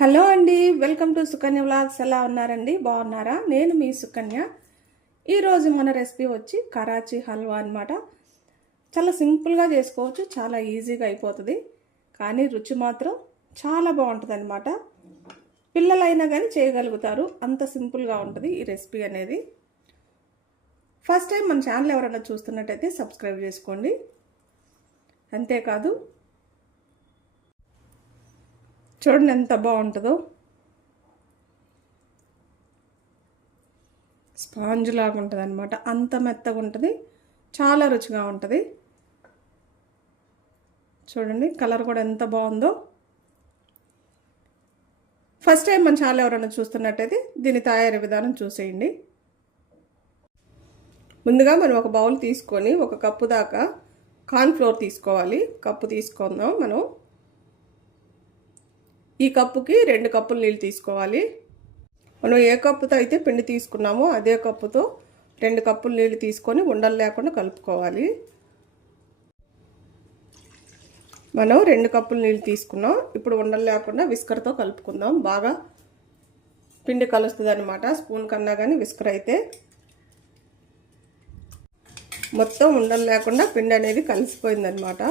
Hello అండి welcome to Sukanya vlogs. ఎలా ఉన్నారండి? బాగున్నారా? నేను మీ సుకన్య. ఈరోజు మన రెసిపీ వచ్చి కరాచీ హల్వా అన్నమాట. చాలా సింపుల్గా చేసుకోవచ్చు చాలా ఈజీగా అయిపోతుంది. కానీ రుచి మాత్రం చాలా బాగుంటుంది అనమాట పిల్లలైనా కానీ చేయగలుగుతారు. అంత సింపుల్గా ఉంటుంది ఈ రెసిపీ అనేది. ఫస్ట్ టైం మన ఛానల్ ఎవరైనా చూస్తున్నట్టయితే సబ్స్క్రైబ్ చేసుకోండి. అంతేకాదు చూడండి ఎంత బాగుంటుందో. స్పాంజ్ లాగా ఉంటుంది అనమాట అంత మెత్తగా ఉంటుంది. చాలా రుచిగా ఉంటుంది. చూడండి కలర్ కూడా ఎంత బాగుందో. ఫస్ట్ టైం మన ఛానల్ ఎవరైనా చూస్తున్నట్టయితే దీని తయారీ విధానం చూసేయండి. ముందుగా మనం ఒక బౌల్ తీసుకొని ఒక కప్పు దాకా కార్న్ఫ్లోర్ తీసుకోవాలి. కప్పు తీసుకుందాం మనం. ఈ కప్పుకి రెండు కప్పులు నీళ్ళు తీసుకోవాలి. మనం ఏ కప్పుతో అయితే పిండి తీసుకున్నామో అదే కప్పుతో రెండు కప్పులు నీళ్ళు తీసుకొని ఉండలు లేకుండా కలుపుకోవాలి. మనం రెండు కప్పులు నీళ్ళు తీసుకున్నాం. ఇప్పుడు ఉండలు లేకుండా విస్కర్తో కలుపుకుందాం. బాగా పిండి కలుస్తుంది అనమాట స్పూన్ కన్నా కానీ విస్కర్ అయితే మొత్తం ఉండలు లేకుండా పిండి అనేది కలిసిపోయిందనమాట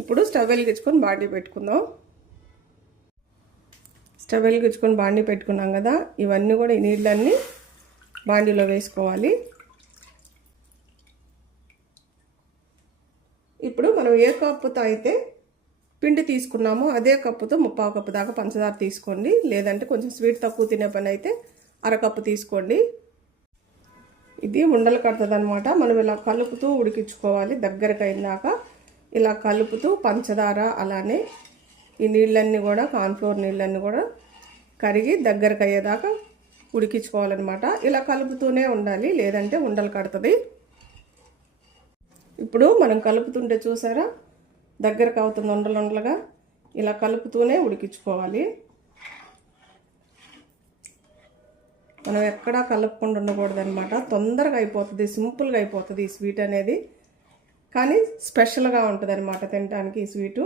ఇప్పుడు స్టవ్ వెలిగించుకొని బాడీ పెట్టుకుందాం. స్టవ్ వెలిగించుకొని బాండీ పెట్టుకున్నాం కదా ఇవన్నీ కూడా ఈ నీళ్ళన్నీ బాండీలో వేసుకోవాలి. ఇప్పుడు మనం ఏ కప్పుతో అయితే పిండి తీసుకున్నామో అదే కప్పుతో ముప్పావు కప్పు దాకా పంచదార తీసుకోండి. లేదంటే కొంచెం స్వీట్ తక్కువ తినే పని అయితే అరకప్పు తీసుకోండి. ఇది ఉండలు కడుతుంది అనమాట మనం ఇలా కలుపుతూ ఉడికించుకోవాలి దగ్గరకు అయినాక. ఇలా కలుపుతూ పంచదార అలానే ఈ నీళ్ళన్నీ కూడా కార్న్ఫ్లోర్ నీళ్ళన్నీ కూడా కరిగి దగ్గరకు అయ్యేదాకా ఉడికించుకోవాలన్నమాట. ఇలా కలుపుతూనే ఉండాలి లేదంటే ఉండలు కడుతుంది. ఇప్పుడు మనం కలుపుతుంటే చూసారా? దగ్గరకు అవుతుంది ఉండలు ఉండలుగా. ఇలా కలుపుతూనే ఉడికించుకోవాలి. మనం ఎక్కడా కలుపుకుండా ఉండకూడదు అనమాట తొందరగా అయిపోతుంది సింపుల్గా అయిపోతుంది ఈ స్వీట్ అనేది. కానీ స్పెషల్గా ఉంటుంది అనమాట తినడానికి ఈ స్వీటు.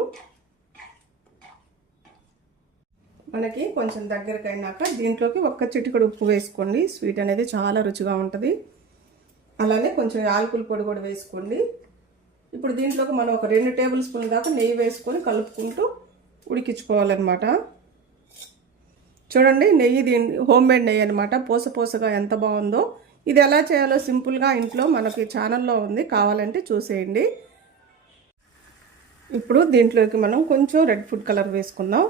మనకి కొంచెం దగ్గరకు అయినాక దీంట్లోకి ఒక్క చిటికడు ఉప్పు వేసుకోండి. స్వీట్ అనేది చాలా రుచిగా ఉంటుంది. అలానే కొంచెం యాలకుల పొడి కూడా వేసుకోండి. ఇప్పుడు దీంట్లోకి మనం ఒక రెండు టేబుల్ స్పూన్ దాకా నెయ్యి వేసుకొని కలుపుకుంటూ ఉడికించుకోవాలన్నమాట. చూడండి నెయ్యి దీని హోమ్ మేడ్ నెయ్యి అనమాట పూస పూసగా ఎంత బాగుందో. ఇది ఎలా చేయాలో సింపుల్గా ఇంట్లో మనకి ఛానల్లో ఉంది. కావాలంటే చూసేయండి. ఇప్పుడు దీంట్లోకి మనం కొంచెం రెడ్ ఫుడ్ కలర్ వేసుకుందాం.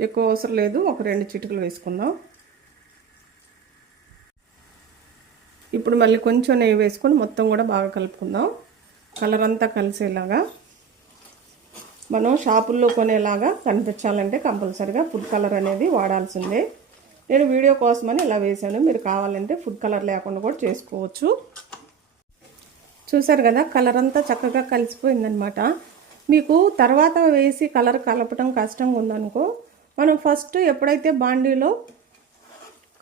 ఎక్కువ అవసరం లేదు. ఒక రెండు చిటికలు వేసుకుందాం. ఇప్పుడు మళ్ళీ కొంచెం నెయ్యి వేసుకొని మొత్తం కూడా బాగా కలుపుకుందాం. కలర్ అంతా కలిసేలాగా. మనం షాపుల్లో కొనేలాగా కనిపించాలంటే కంపల్సరిగా ఫుడ్ కలర్ అనేది వాడాల్సిందే. నేను వీడియో కోసమని ఇలా వేసాను మీరు కావాలంటే ఫుడ్ కలర్ లేకుండా కూడా చేసుకోవచ్చు. చూసారు కదా కలర్ అంతా చక్కగా కలిసిపోయిందనమాట మీకు తర్వాత వేసి కలర్ కలపడం కష్టంగా ఉందనుకో మనం ఫస్ట్ ఎప్పుడైతే బాండీలో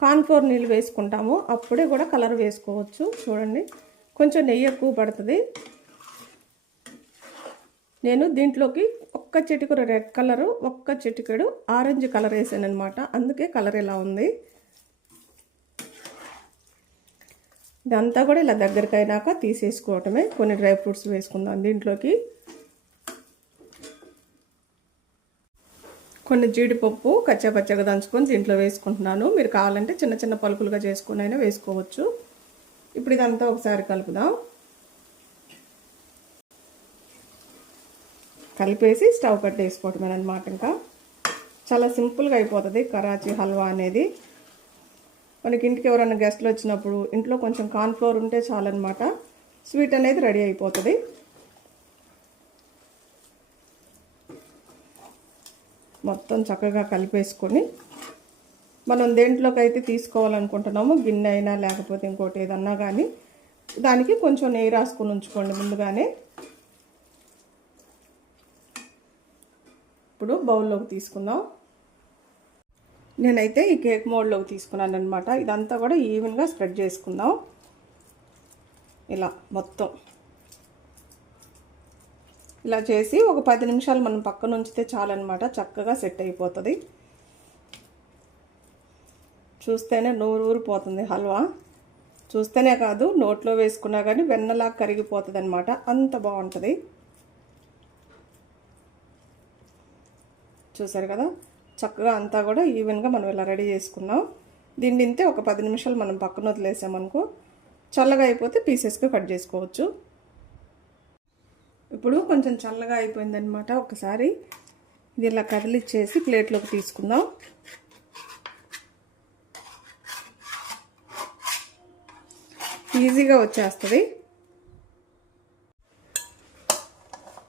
కార్న్ఫ్లోర్ నీళ్ళు వేసుకుంటామో అప్పుడే కూడా కలర్ వేసుకోవచ్చు. చూడండి. కొంచెం నెయ్యి ఎక్కువ పడుతుంది. నేను దీంట్లోకి ఒక్క చిటికడు రెడ్ కలరు ఒక్క చిటికెడు ఆరెంజ్ కలర్ వేసాను అనమాట అందుకే కలర్ ఇలా ఉంది. ఇదంతా కూడా ఇలా దగ్గరికి అయినాక తీసేసుకోవటమే. కొన్ని డ్రై ఫ్రూట్స్ వేసుకుందాం దీంట్లోకి. కొన్ని జీడిపప్పు కచ్చాపచ్చగా దంచుకొని దీంట్లో వేసుకుంటున్నాను. మీరు కావాలంటే చిన్న చిన్న పలుకులుగా చేసుకుని అయినా వేసుకోవచ్చు. ఇప్పుడు ఇదంతా ఒకసారి కలుపుదాం. కలిపేసి స్టవ్ కట్టేసుకోవటమే అనమాట ఇంకా. చాలా సింపుల్గా అయిపోతుంది. కరాచీ హల్వా అనేది. మనకి ఇంటికి ఎవరైనా గెస్ట్లు వచ్చినప్పుడు ఇంట్లో కొంచెం కార్న్ఫ్లోర్ ఉంటే చాలన్నమాట. స్వీట్ అనేది రెడీ అయిపోతుంది. మొత్తం చక్కగా కలిపేసుకొని మనం దేంట్లోకి అయితే తీసుకోవాలనుకుంటున్నామో గిన్నె అయినా లేకపోతే ఇంకోటి ఏదన్నా కానీ దానికి కొంచెం నెయ్యి రాసుకొని ఉంచుకోండి ముందుగానే. ఇప్పుడు బౌల్లోకి తీసుకుందాం. నేనైతే ఈ కేక్ మోడ్లోకి తీసుకున్నాను అనమాట ఇదంతా కూడా ఈవెన్గా స్ప్రెడ్ చేసుకుందాం. ఇలా మొత్తం. ఇలా చేసి ఒక పది నిమిషాలు మనం పక్కన ఉంచితే చాలన్నమాట. చక్కగా సెట్ అయిపోతుంది. చూస్తేనే నోరు ఊరిపోతుంది హల్వా. చూస్తేనే కాదు నోట్లో వేసుకున్నా కానీ వెన్నలా కరిగిపోతుంది అనమాట అంత బాగుంటుంది. చూసారు కదా? చక్కగా అంతా కూడా ఈవెన్గా మనం ఇలా రెడీ చేసుకున్నాం. దీన్ని ఇంతే ఒక పది నిమిషాలు మనం పక్కన వదిలేసామనుకో చల్లగా అయిపోతే పీసెస్గా కట్ చేసుకోవచ్చు. ఇప్పుడు కొంచెం చల్లగా అయిపోయిందనమాట ఒకసారి ఇది ఇలా కదిలిచ్చేసి ప్లేట్లోకి తీసుకుందాం. ఈజీగా వచ్చేస్తుంది.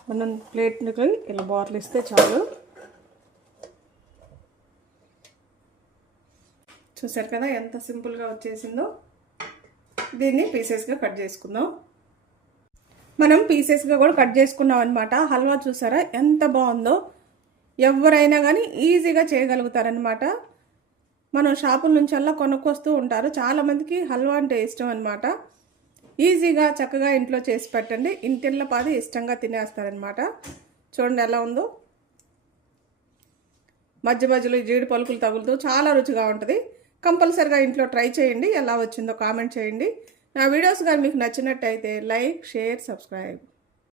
మనం ప్లేట్లకి ఇలా బాటిల్ ఇస్తే చాలు. చూసారు కదా ఎంత సింపుల్గా వచ్చేసిందో? దీన్ని పీసెస్గా కట్ చేసుకుందాం. మనం పీసెస్గా కూడా కట్ చేసుకున్నాం అనమాట హల్వా చూసారా? ఎంత బాగుందో. ఎవరైనా కానీ ఈజీగా చేయగలుగుతారనమాట మనం షాపుల నుంచి అలా కొనుక్కొస్తూ ఉంటారు. చాలామందికి హల్వా అంటే ఇష్టం అనమాట ఈజీగా చక్కగా ఇంట్లో చేసి పెట్టండి. ఇంటిళ్ళ పాది ఇష్టంగా తినేస్తారనమాట చూడండి ఎలా ఉందో. మధ్య మధ్యలో జీడి పలుకులు తగులుతూ చాలా రుచిగా ఉంటుంది. కంపల్సరిగా ఇంట్లో ట్రై చేయండి. ఎలా వచ్చిందో కామెంట్ చేయండి. నా వీడియోస్ కానీ మీకు నచ్చినట్టయితే లైక్ షేర్ సబ్స్క్రైబ్.